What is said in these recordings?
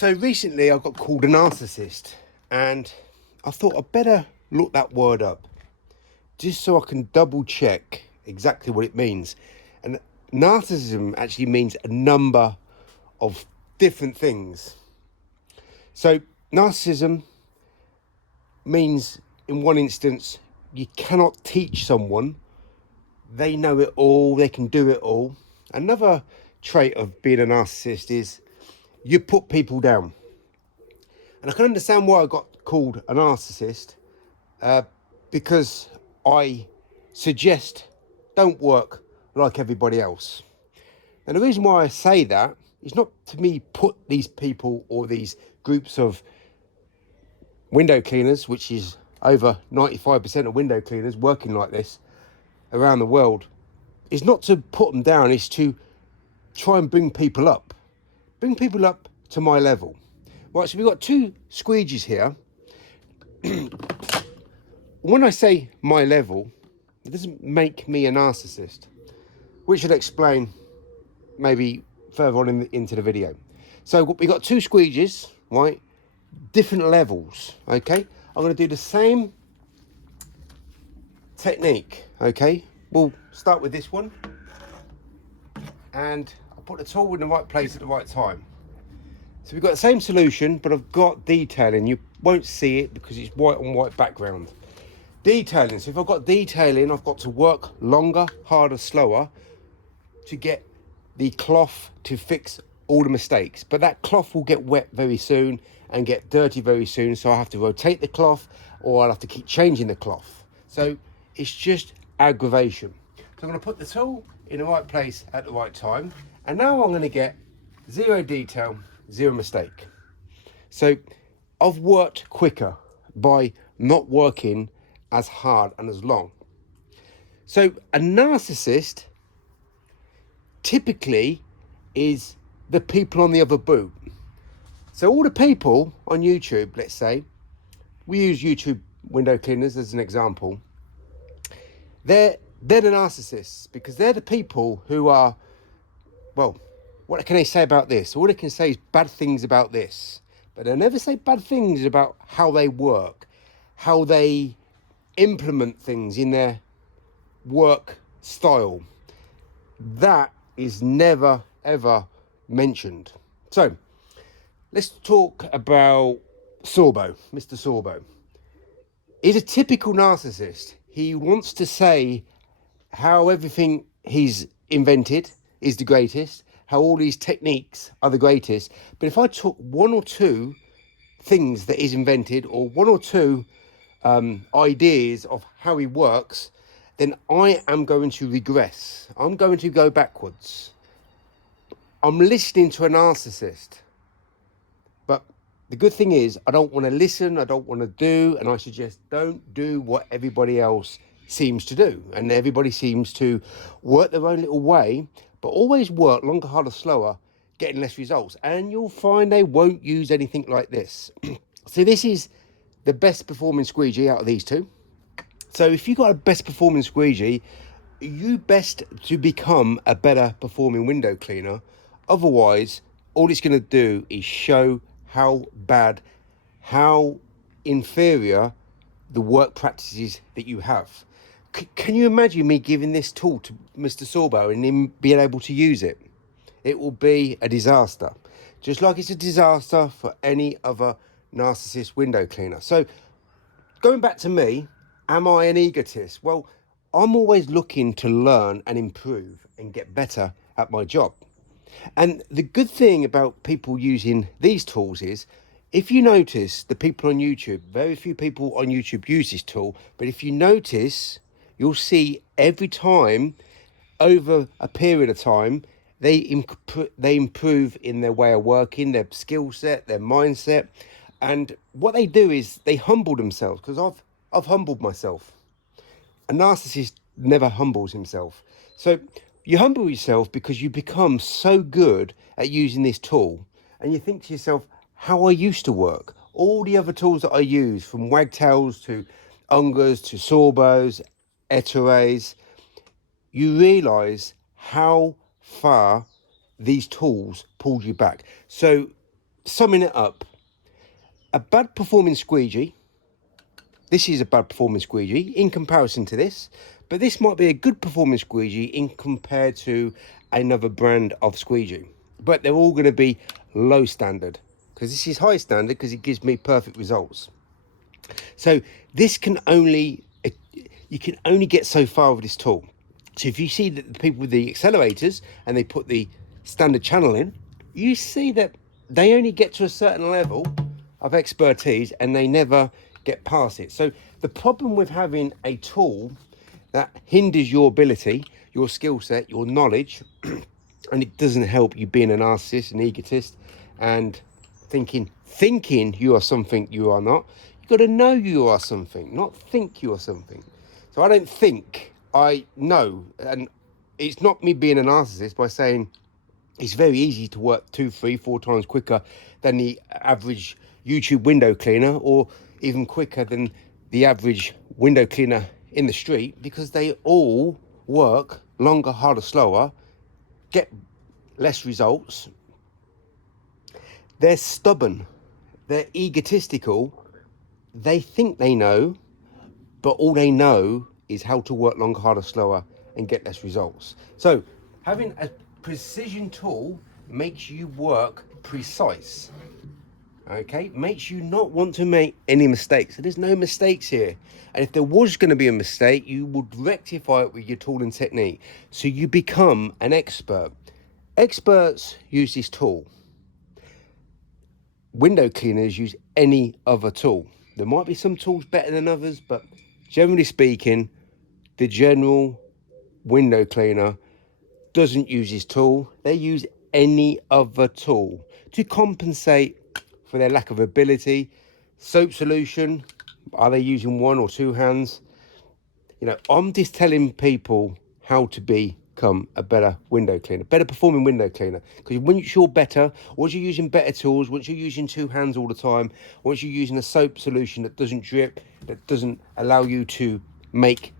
So recently I got called a narcissist, and I thought I'd better look that word up just so I can double check exactly what it means. And narcissism actually means a number of different things. So narcissism means, in one instance, you cannot teach someone. They know it all, they can do it all. Another trait of being a narcissist is you put people down. And I can understand why I got called a narcissist, because I suggest don't work like everybody else. And the reason why I say that is not to me put these people or these groups of window cleaners, which is over 95% of window cleaners working like this around the world, is not to put them down, it's to try and bring people up to my level. Right, so we've got two squeegees here. When I say my level, it doesn't make me a narcissist, which I'll explain maybe further on into the video. So we've got two squeegees, right? Different levels, okay? I'm going to do the same technique, okay? We'll start with this one, and I'll put the tool in the right place at the right time. So we've got the same solution, but I've got detailing. You won't see it because it's white on white background. Detailing, so if I've got detailing, I've got to work longer, harder, slower to get the cloth to fix all the mistakes. But that cloth will get wet very soon and get dirty very soon, so I have to rotate the cloth, or I'll have to keep changing the cloth. So it's just aggravation. So I'm going to put the tool in the right place at the right time, and now I'm going to get zero detail, zero mistake. So I've worked quicker by not working as hard and as long. So a narcissist typically is the people on the other boot. So all the people on YouTube, let's say, we use YouTube window cleaners as an example, they're the narcissists, because they're the people who are, well, what can they say about this? All they can say is bad things about this, but they'll never say bad things about how they work, how they implement things in their work style. That is never ever mentioned. So let's talk about Sorbo. Mr. Sorbo is a typical narcissist. He wants to say how everything he's invented is the greatest, how all these techniques are the greatest. But if I took one or two things that he's invented, or one or two ideas of how he works, then I am going to regress. I'm going to go backwards. I'm listening to a narcissist. But the good thing is, I don't want to listen, I don't want to do, and I suggest don't do what everybody else seems to do. And everybody seems to work their own little way, but always work longer, harder, slower, getting less results. And you'll find they won't use anything like this. So this is the best performing squeegee out of these two. So if you've got a best performing squeegee, you best to become a better performing window cleaner. Otherwise, all it's going to do is show how bad, how inferior the work practices that you have. Can you imagine me giving this tool to Mr. Sorbo and him being able to use it? It will be a disaster. Just like it's a disaster for any other narcissist window cleaner. So going back to me, am I an egotist? Well, I'm always looking to learn and improve and get better at my job. And the good thing about people using these tools is, if you notice, the people on YouTube, very few people on YouTube use this tool, but if you notice, you'll see every time, over a period of time, they improve in their way of working, their skill set, their mindset. And what they do is they humble themselves, because I've humbled myself. A narcissist never humbles himself. So you humble yourself because you become so good at using this tool, and you think to yourself, how I used to work. All the other tools that I use, from wagtails to ungers to sorbos, eteres, you realise how far these tools pulled you back. So summing it up, a bad performing squeegee, this is a bad performing squeegee in comparison to this, but this might be a good performing squeegee in compared to another brand of squeegee. But they're all going to be low standard, because this is high standard because it gives me perfect results. So this you can only get so far with this tool. So if you see that the people with the accelerators and they put the standard channel in, you see that they only get to a certain level of expertise and they never get past it. So the problem with having a tool that hinders your ability, your skill set, your knowledge, and it doesn't help you being a narcissist, an egotist, and thinking you are something you are not. You've got to know you are something, not think you are something. So I don't think, I know. And it's not me being a narcissist by saying it's very easy to work 2, 3, 4 times quicker than the average YouTube window cleaner, or even quicker than the average window cleaner in the street, because they all work longer, harder, slower, get less results. They're stubborn, they're egotistical, they think they know, but all they know is how to work longer, harder, slower and get less results. So having a precision tool makes you work precise, okay? Makes you not want to make any mistakes. So there's no mistakes here. And if there was going to be a mistake, you would rectify it with your tool and technique. So you become an expert. Experts use this tool. Window cleaners use any other tool. There might be some tools better than others, but generally speaking, the general window cleaner doesn't use this tool. They use any other tool to compensate for their lack of ability. Soap solution, are they using 1 or 2 hands? You know, I'm just telling people how to become a better window cleaner, better performing window cleaner. Because once you're better, once you're using better tools, once you're using 2 hands all the time, once you're using a soap solution that doesn't drip, that doesn't allow you to make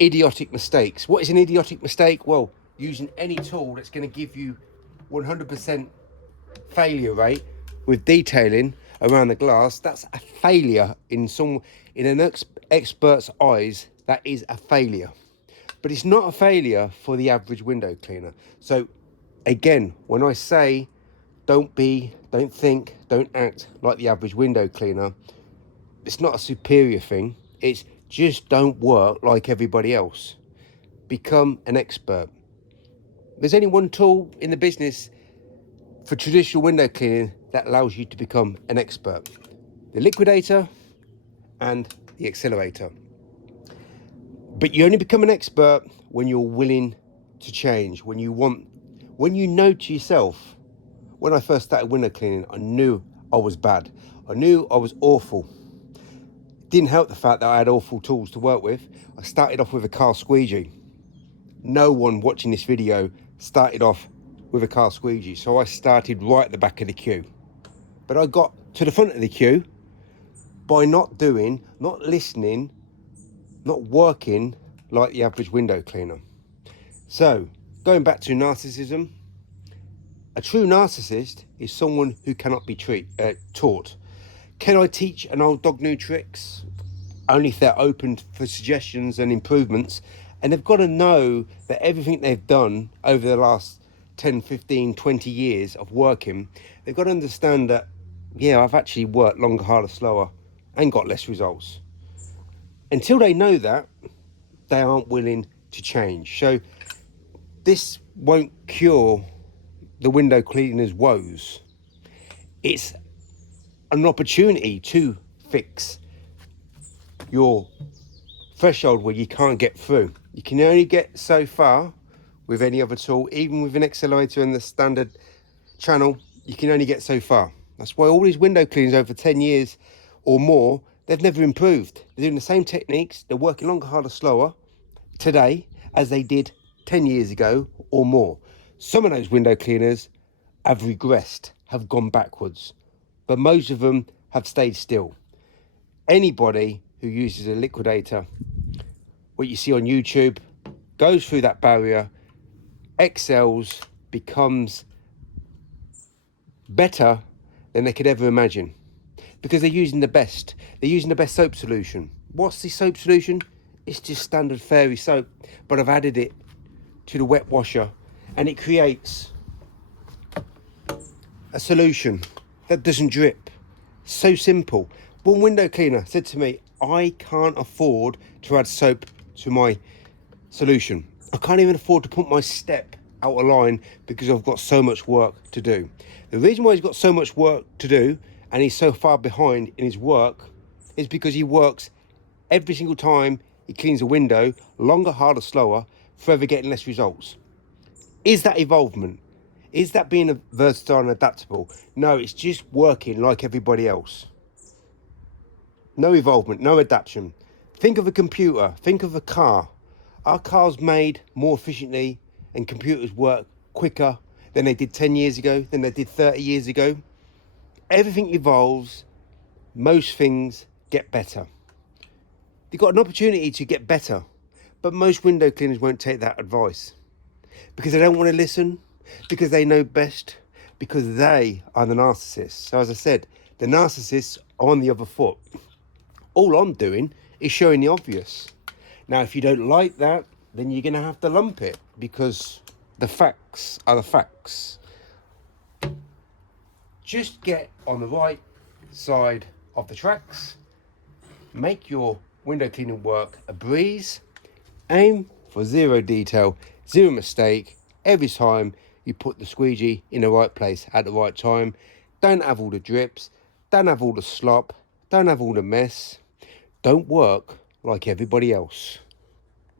idiotic mistakes. What is an idiotic mistake? Well, using any tool that's going to give you 100% failure rate with detailing around the glass, that's a failure in an expert's eyes. That is a failure, but it's not a failure for the average window cleaner. So again, when I say don't think, don't act like the average window cleaner, it's not a superior thing. It's just don't work like everybody else. Become an expert. There's only one tool in the business for traditional window cleaning that allows you to become an expert: the liquidator and the accelerator. But you only become an expert when you're willing to change, when you know to yourself. When I first started window cleaning, I knew I was bad. I knew I was awful. It didn't help the fact that I had awful tools to work with. I started off with a car squeegee. No one watching this video started off with a car squeegee, so I started right at the back of the queue. But I got to the front of the queue by not listening, not working like the average window cleaner. So, going back to narcissism, a true narcissist is someone who cannot be taught. Can I teach an old dog new tricks? Only if they're open for suggestions and improvements. And they've got to know that everything they've done over the last 10, 15, 20 years of working, they've got to understand that, yeah, I've actually worked longer, harder, slower and got less results. Until they know that, they aren't willing to change. So this won't cure the window cleaner's woes. It's an opportunity to fix your threshold where you can't get through. You can only get so far with any other tool. Even with an accelerator and the standard channel, you can only get so far. That's why all these window cleaners over 10 years or more, they've never improved. They're doing the same techniques. They're working longer, harder, slower today as they did 10 years ago or more. Some of those window cleaners have regressed, have gone backwards, but most of them have stayed still. Anybody who uses a liquidator, what you see on YouTube, goes through that barrier, excels, becomes better than they could ever imagine, because they're using the best. They're using the best soap solution. What's the soap solution? It's just standard fairy soap, but I've added it to the wet washer, and it creates a solution that doesn't drip. So simple. One window cleaner said to me, I can't afford to add soap to my solution. I can't even afford to put my step out of line because I've got so much work to do. The reason why he's got so much work to do and he's so far behind in his work is because he works every single time he cleans a window, longer, harder, slower, forever getting less results. Is that evolvement? Is that being versatile and adaptable? No, it's just working like everybody else. No evolvement, no adaptation. Think of a computer, think of a car. Are cars made more efficiently and computers work quicker than they did 10 years ago, than they did 30 years ago? Everything evolves, most things get better. You've got an opportunity to get better, but most window cleaners won't take that advice because they don't want to listen, because they know best, because they are the narcissists. So as I said, the narcissists are on the other foot. All I'm doing is showing the obvious. Now, if you don't like that, then you're going to have to lump it, because the facts are the facts. Just get on the right side of the tracks. Make your window cleaning work a breeze. Aim for zero detail, zero mistake every time you put the squeegee in the right place at the right time. Don't have all the drips. Don't have all the slop. Don't have all the mess. Don't work like everybody else.